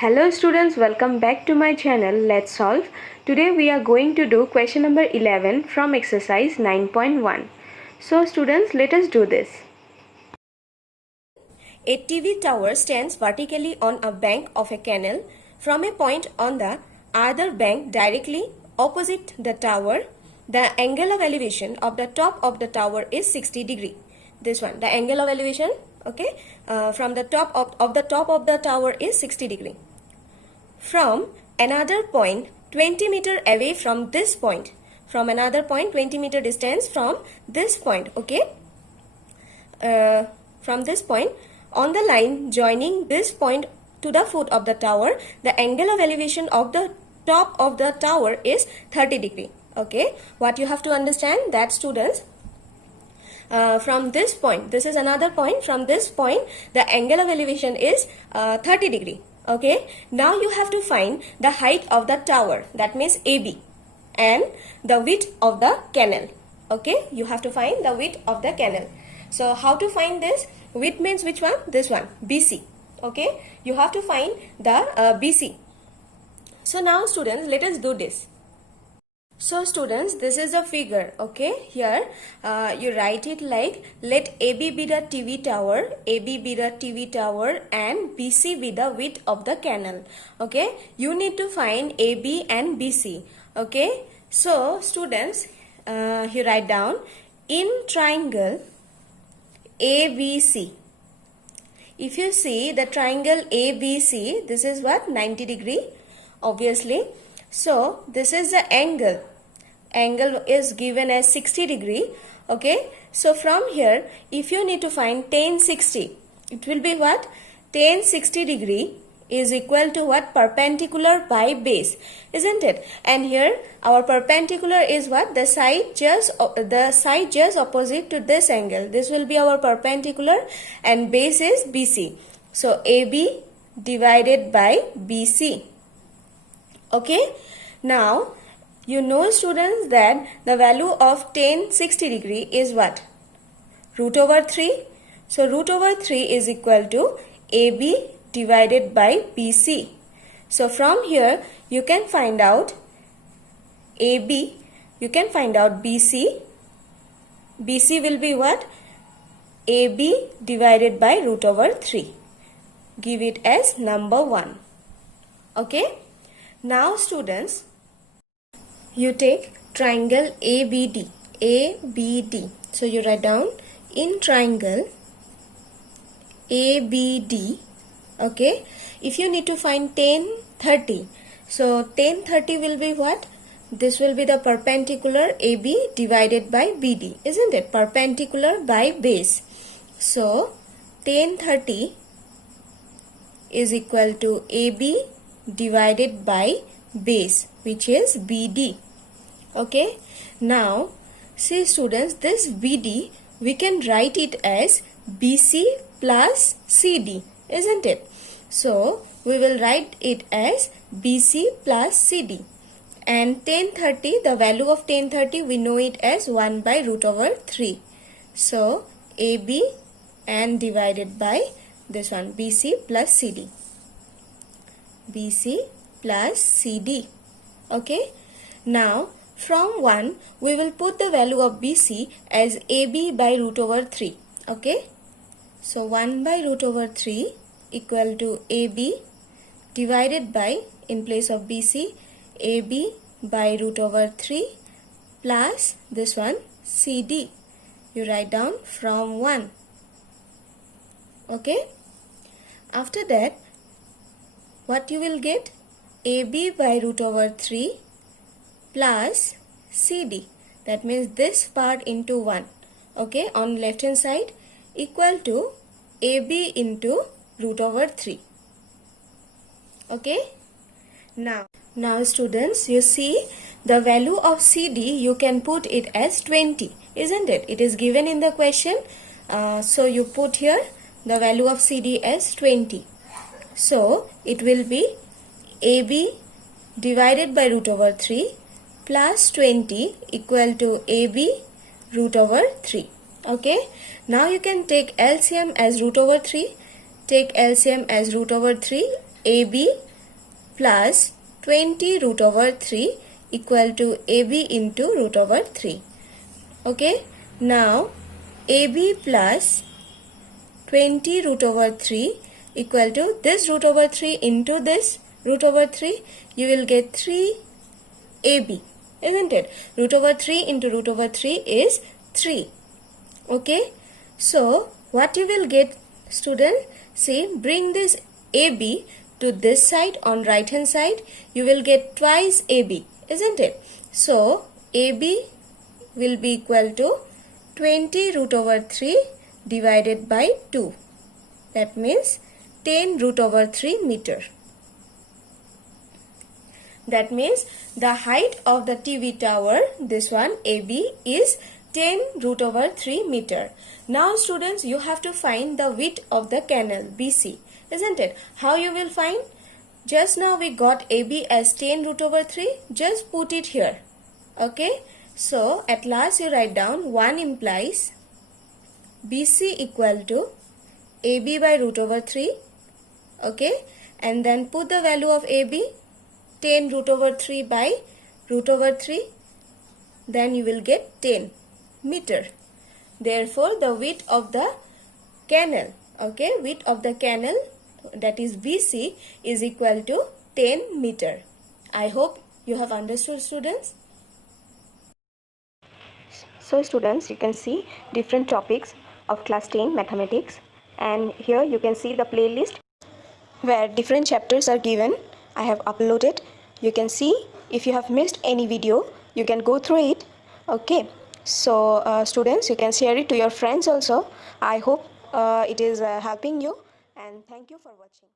Hello students, welcome back to my channel Let's Solve. Today we are going to do question number 11 from exercise 9.1. So students, let us do this. A TV tower stands vertically on a bank of a canal. From a point on the other bank directly opposite the tower, the angle of elevation of the top of the tower is 60 degree. This one, the angle of elevation, okay, from the top of the tower is 60 degree. From another point 20 meter away from this point, from another point 20 meter distance from this point, okay, from this point on the line joining this point to the foot of the tower, the angle of elevation of the top of the tower is 30 degree. Okay, what you have to understand that students, from this point, this is another point, from this point the angle of elevation is 30 degree. Okay, now you have to find the height of the tower, that means AB, and the width of the canal. Okay, you have to find the width of the canal. So how to find this? Width means which one? This one, BC. Okay, you have to find the BC. So now students, let us do this. So students, this is a figure. Okay, here you write it like, let AB be the TV tower, AB be the TV tower, and BC be the width of the canal. Okay, you need to find AB and BC. Okay, so students, you write down in triangle ABC. If you see the triangle ABC, this is what? 90 degree, obviously. So this is the angle. Angle is given as 60 degree. Okay. So from here, if you need to find tan 60, it will be what? Tan 60 degree is equal to what? Perpendicular by base, isn't it? And here our perpendicular is what? The side just opposite to this angle. This will be our perpendicular, and base is BC. So AB divided by BC. Okay, now you know students that the value of tan 60 degree is what? Root over 3. So root over 3 is equal to AB divided by BC. So from here you can find out AB, you can find out BC. BC will be what? AB divided by root over 3. Give it as number 1. Okay. Now students, you take triangle ABD. ABD. So you write down in triangle ABD. Okay. If you need to find tan 30, so tan 30 will be what? This will be the perpendicular AB divided by BD, isn't it? Perpendicular by base. So tan 30 is equal to AB divided by base, which is BD. Okay, now see students, this BD we can write it as BC plus CD, isn't it? So we will write it as BC plus CD, and tan 30, the value of tan 30 we know it as 1 by root over 3. So AB and divided by this one, BC plus CD. BC plus CD. Okay. Now from 1 we will put the value of BC as AB by root over 3. Okay. So 1 by root over 3 equal to AB divided by, in place of BC, AB by root over 3 plus this one CD. You write down from 1. Okay. After that, what you will get? AB by root over 3 plus CD. That means this part into 1. Okay, on left hand side, equal to AB into root over 3. Okay. Now students, you see the value of CD, you can put it as 20, isn't it? It is given in the question. So you put here the value of CD as 20. So it will be AB divided by root over 3 plus 20 equal to AB root over 3. Okay. Now you can take LCM as root over 3. Take LCM as root over 3. AB plus 20 root over 3 equal to AB into root over 3. Okay, now AB plus 20 root over 3 equal to this root over 3 into this root over 3, you will get 3AB, isn't it? Root over 3 into root over 3 is 3. Okay, so what you will get, student, see, bring this AB to this side on right hand side, you will get twice AB, isn't it? So AB will be equal to 20 root over 3 divided by 2. That means 10 root over 3 meter. That means the height of the TV tower, this one AB, is 10 root over 3 meter. Now students, you have to find the width of the canal BC, isn't it? How you will find? Just now we got AB as 10 root over 3. Just put it here. Okay. So at last you write down 1 implies BC equal to AB by root over 3. Okay. And then put the value of AB 10 root over 3 by root over 3. Then you will get 10 meter. Therefore the width of the canal, okay, width of the canal, that is BC, is equal to 10 meter. I hope you have understood, students. So students, you can see different topics of class 10 mathematics, and here you can see the playlist where different chapters are given. I have uploaded. You can see if you have missed any video, you can go through it. Okay, so students, you can share it to your friends also. I hope it is helping you, and thank you for watching.